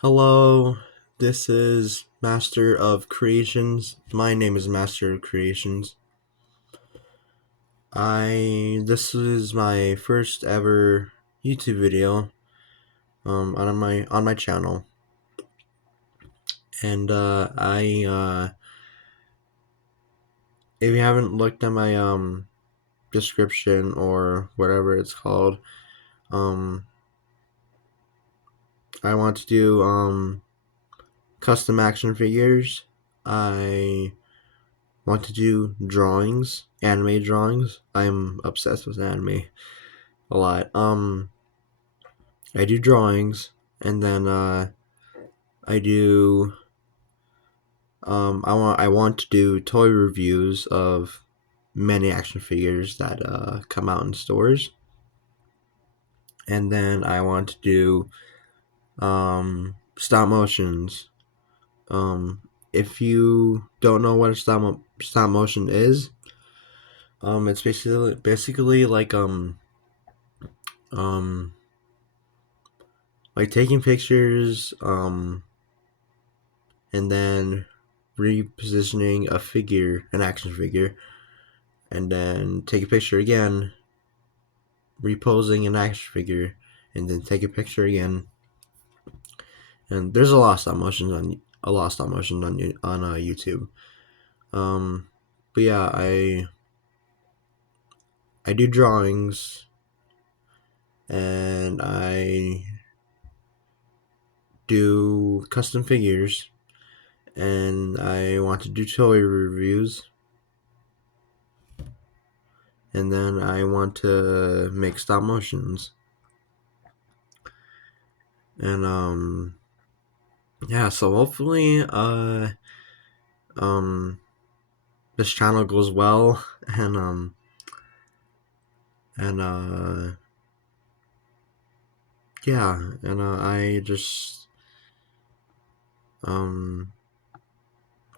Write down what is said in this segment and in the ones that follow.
Hello, this is Master of Creations. My name is Master of Creations. This is my first ever YouTube video on my channel. And if you haven't looked at my description or whatever it's called, um I want to do custom action figures. I want to do drawings, anime drawings. I'm obsessed with anime a lot. I do drawings, and then I do I want to do toy reviews of many action figures that come out in stores, and then I want to do stop motions. If you don't know what a stop motion is, it's basically um like taking pictures and then repositioning a figure, an action figure, and then take a picture again, reposing an action figure, and then take a picture again. And there's a lot of stop motions on YouTube. But yeah, I do drawings, and I do custom figures, and I want to do toy reviews, and then I want to make stop motions. And yeah, so hopefully this channel goes well, and yeah, and um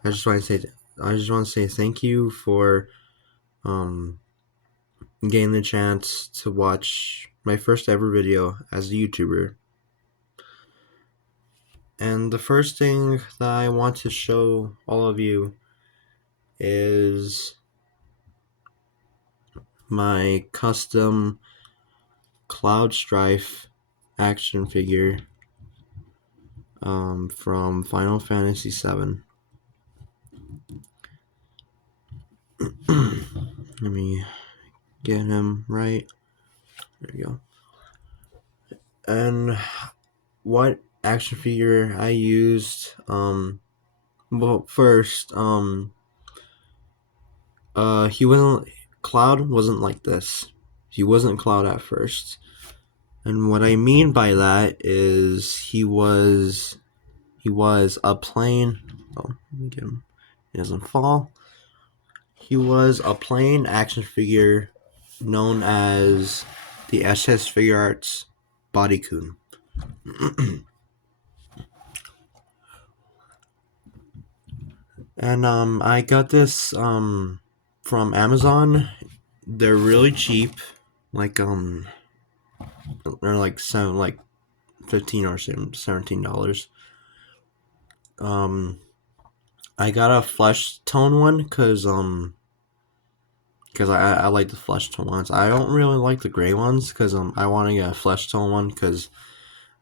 I just want to say thank you for getting the chance to watch my first ever video as a YouTuber. And the first thing that I want to show all of you is my custom Cloud Strife action figure from Final Fantasy VII. Let me get him right. There we go. And what action figure I used, well, first, Cloud wasn't like this. He wasn't Cloud at first. And what I mean by that is he was a plain, oh, let me get him, he doesn't fall. He was a plain action figure known as the SS Figure Arts Bodycoon. And I got this from Amazon. They're really cheap, like they're like $15 or $17. I got a flesh tone one because I like the flesh tone ones. I don't really like the gray ones because I want to get a flesh tone one because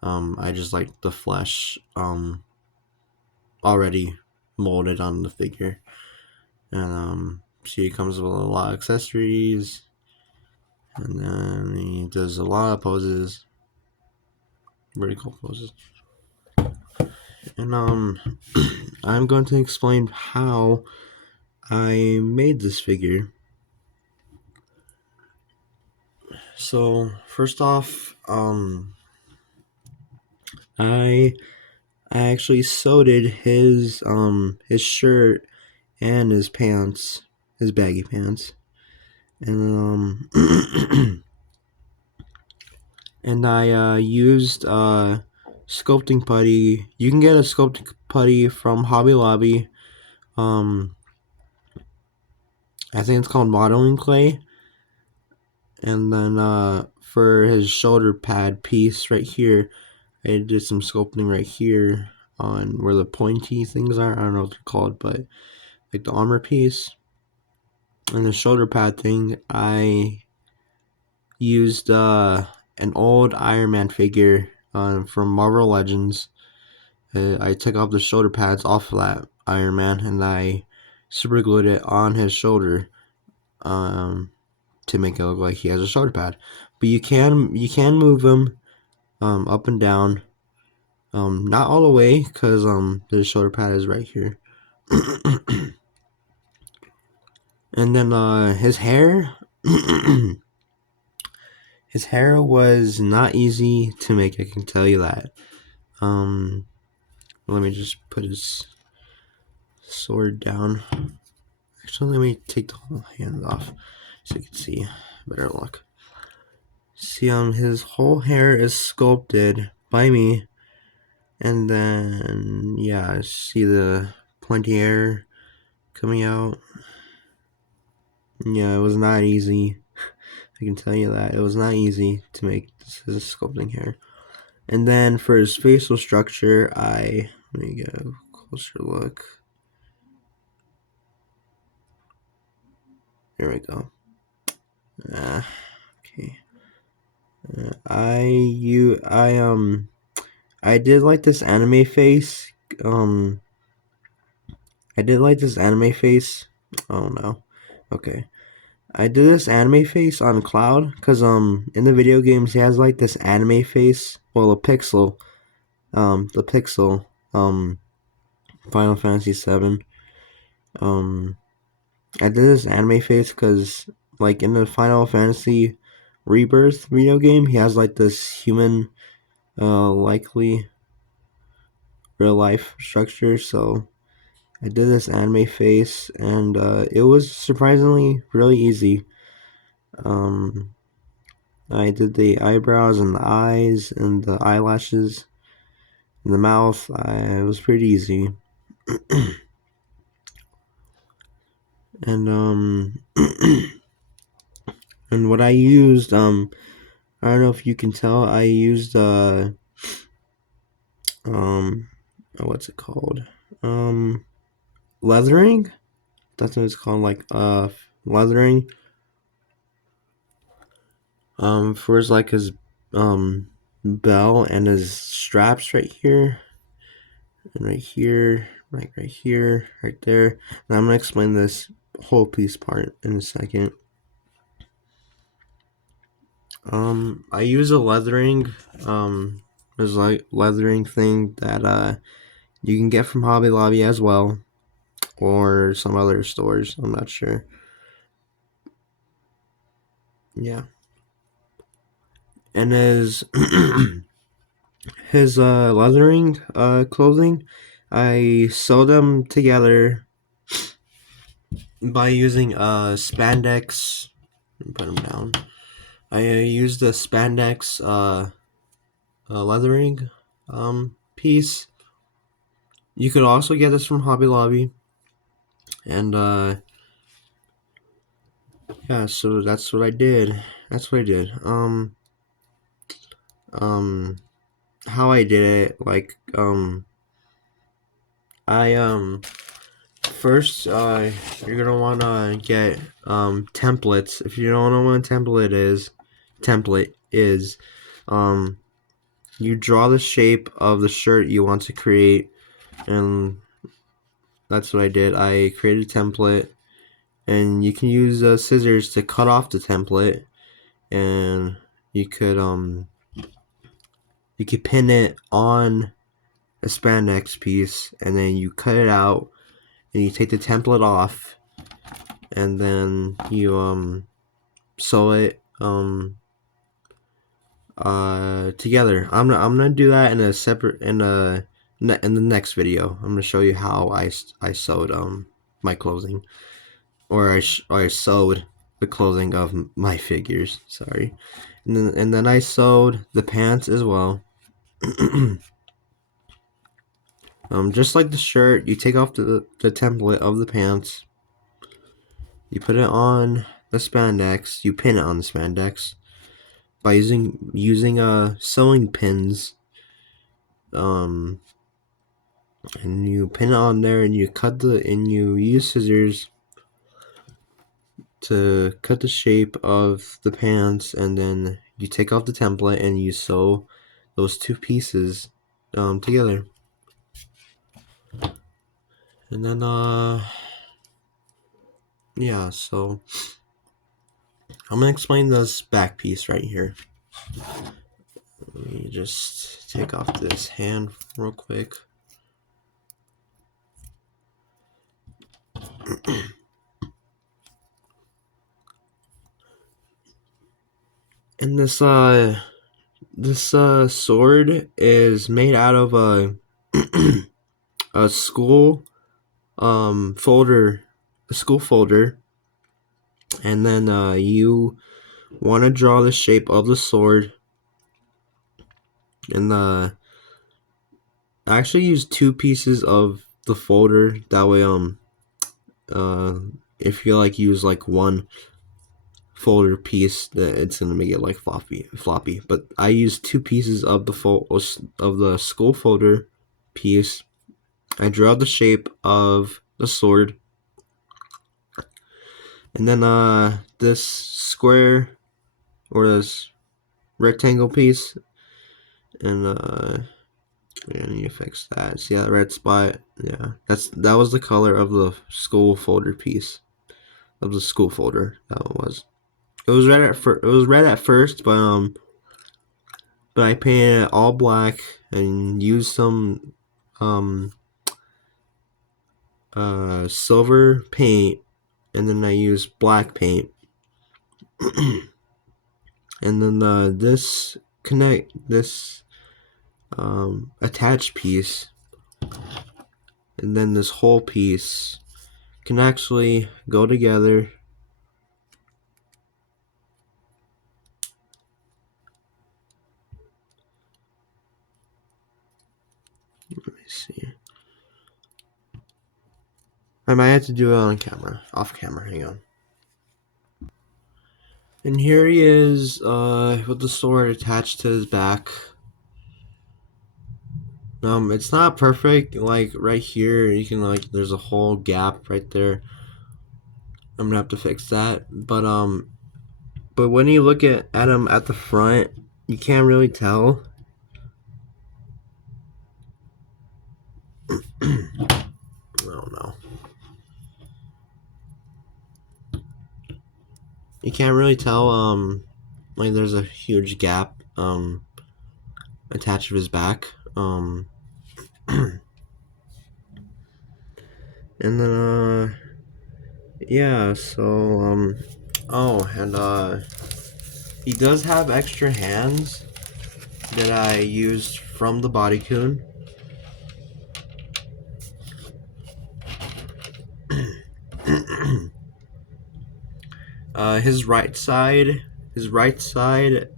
I just like the flesh already molded on the figure. And she comes with a lot of accessories, and then he does a lot of poses, really cool poses. And I'm going to explain how I made this figure. So first off, I actually sewed his shirt and his pants, his baggy pants, and and I used sculpting putty. You can get a sculpting putty from Hobby Lobby. I think it's called modeling clay. And then for his shoulder pad piece right here, I did some sculpting right here on where the pointy things are. I don't know what they're called, but like the armor piece and the shoulder pad thing. I used an old Iron Man figure from Marvel Legends. I took off the shoulder pads off of that Iron Man and I super glued it on his shoulder to make it look like he has a shoulder pad. But you can move him up and down. Not all the way because the shoulder pad is right here. And then his hair his hair was not easy to make, I can tell you that. Let me just put his sword down. Actually, let me take the whole hand off so you can see better look. See, his whole hair is sculpted by me, and then yeah, see the pointy hair coming out. Yeah, it was not easy. I can tell you that it was not easy to make his sculpting hair. And then for his facial structure, let me get a closer look. There we go. Okay. I did like this anime face. I did like this anime face. Oh no. Okay. I did this anime face on Cloud because in the video games he has like this anime face. Well, the pixel Final Fantasy 7. I did this anime face because like in the Final Fantasy Rebirth video game he has like this human likely real life structure, so I did this anime face and it was surprisingly really easy. I did the eyebrows and the eyes and the eyelashes and the mouth. It was pretty easy. And and what I used, I don't know if you can tell, I used what's it called? Leathering? That's what it's called, like leathering. For his like his bell and his straps right here. And right here, right here, right there. Now I'm gonna explain this whole piece part in a second. I use a leathering, there's like leathering thing that you can get from Hobby Lobby as well, or some other stores. I'm not sure. Yeah, and his leathering clothing, I sew them together by using spandex. Put them down. I used the spandex leathering piece. You could also get this from Hobby Lobby, and yeah, so that's what I did. How I did it, like I first you're gonna wanna get templates. If you don't know what a template is you draw the shape of the shirt you want to create, and that's what I did. I created a template, and you can use scissors to cut off the template, and you could pin it on a spandex piece, and then you cut it out, and you take the template off, and then you sew it together. I'm gonna do that in a separate in the next video. I'm gonna show you how I sewed my clothing, or I sewed the clothing of my figures. Sorry, and then I sewed the pants as well. Just like the shirt, you take off the template of the pants, you put it on the spandex, you pin it on the spandex by using sewing pins. and you pin it on there, and you use scissors to cut the shape of the pants, and then you take off the template and you sew those two pieces together. And then yeah, so I'm gonna explain this back piece right here. Let me just take off this hand real quick. And this sword is made out of a school folder, and then you want to draw the shape of the sword. And I actually use two pieces of the folder. That way, if you use one folder piece, that it's gonna make it like floppy. But I use two pieces of the school folder piece. I draw the shape of the sword, and then this square or this rectangle piece, and I need to fix that. See that red spot? Yeah, that was the color of the school folder piece of the school folder. That one was. It was red at first, but I painted it all black and used some silver paint, and then I used black paint. And then this attached piece, and then this whole piece can actually go together. Let me see. I might have to do it on camera, off camera. Hang on. And here he is, with the sword attached to his back. It's not perfect. Like right here, you can there's a whole gap right there. I'm gonna have to fix that. But when you look at him at the front, you can't really tell. I don't know. You can't really tell. There's a huge gap attached to his back. And then yeah, so oh, and he does have extra hands that I used from the bodycoon. His right side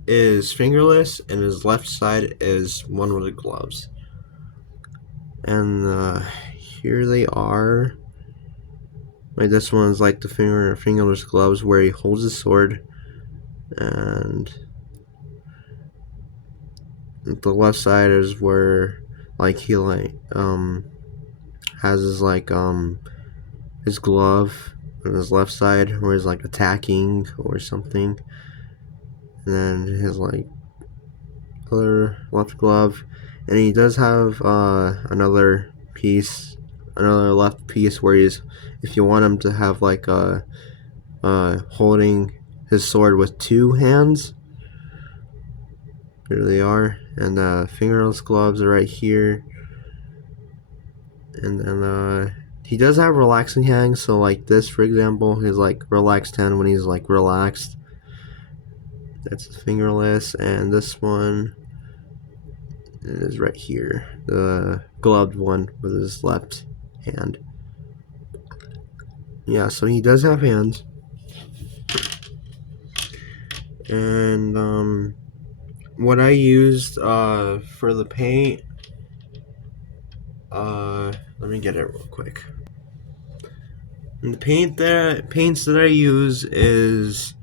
is fingerless, and his left side is one with the gloves. And here they are. This one's like the fingerless gloves where he holds his sword, and the left side is where he has his glove on his left side where he's attacking or something, and then his other left glove, and he does have another left piece where he's, if you want him to have holding his sword with two hands, there they are. And fingerless gloves are right here. And then he does have relaxing hands, so this, for example, is relaxed hand when he's relaxed. That's fingerless. And this one is right here, the gloved one with his left hand. Yeah, so he does have hands. And what I used for the paint, let me get it real quick. And the paints that I use is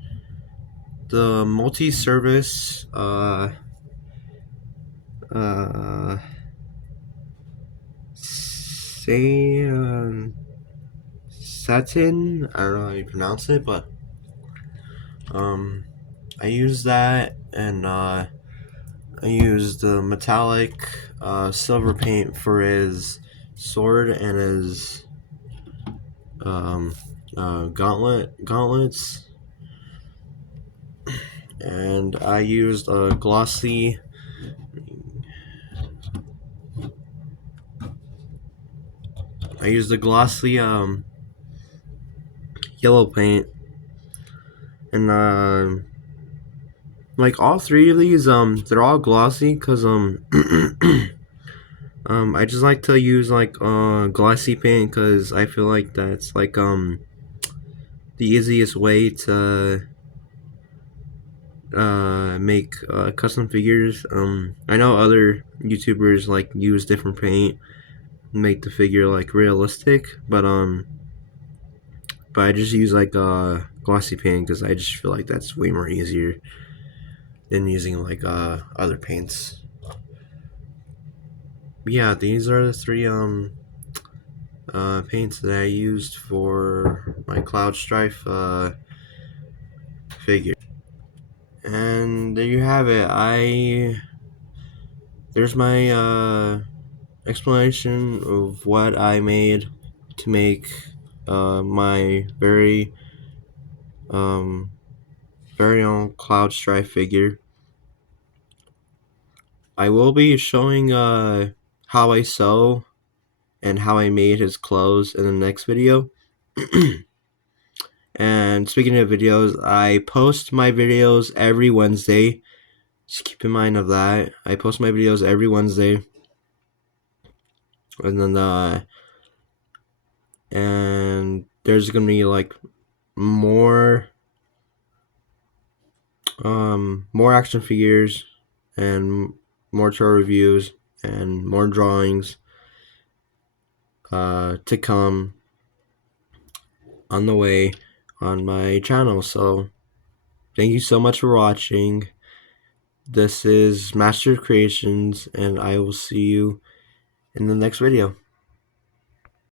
the multi-service say satin. I don't know how you pronounce it, but I use that, and I used the metallic silver paint for his sword and his gauntlets, and I used a glossy yellow paint, and like all three of these they're all glossy because I just like to use like glossy paint because I feel like that's like the easiest way to make custom figures. I know other YouTubers like use different paint, make the figure like realistic, but I just use like glossy paint because I just feel like that's way more easier than using like other paints. Yeah, these are the three paints that I used for my Cloud Strife figure. And there you have it. There's my explanation of what I made to make my um, very own Cloud Strife figure. I will be showing how I sew and how I made his clothes in the next video. And speaking of videos, I post my videos every Wednesday. Just keep in mind of that. I post my videos every Wednesday. And then and there's gonna be like more more action figures and more toy reviews and more drawings to come on the way on my channel. So thank you so much for watching. This is Master Creations, and I will see you in the next video.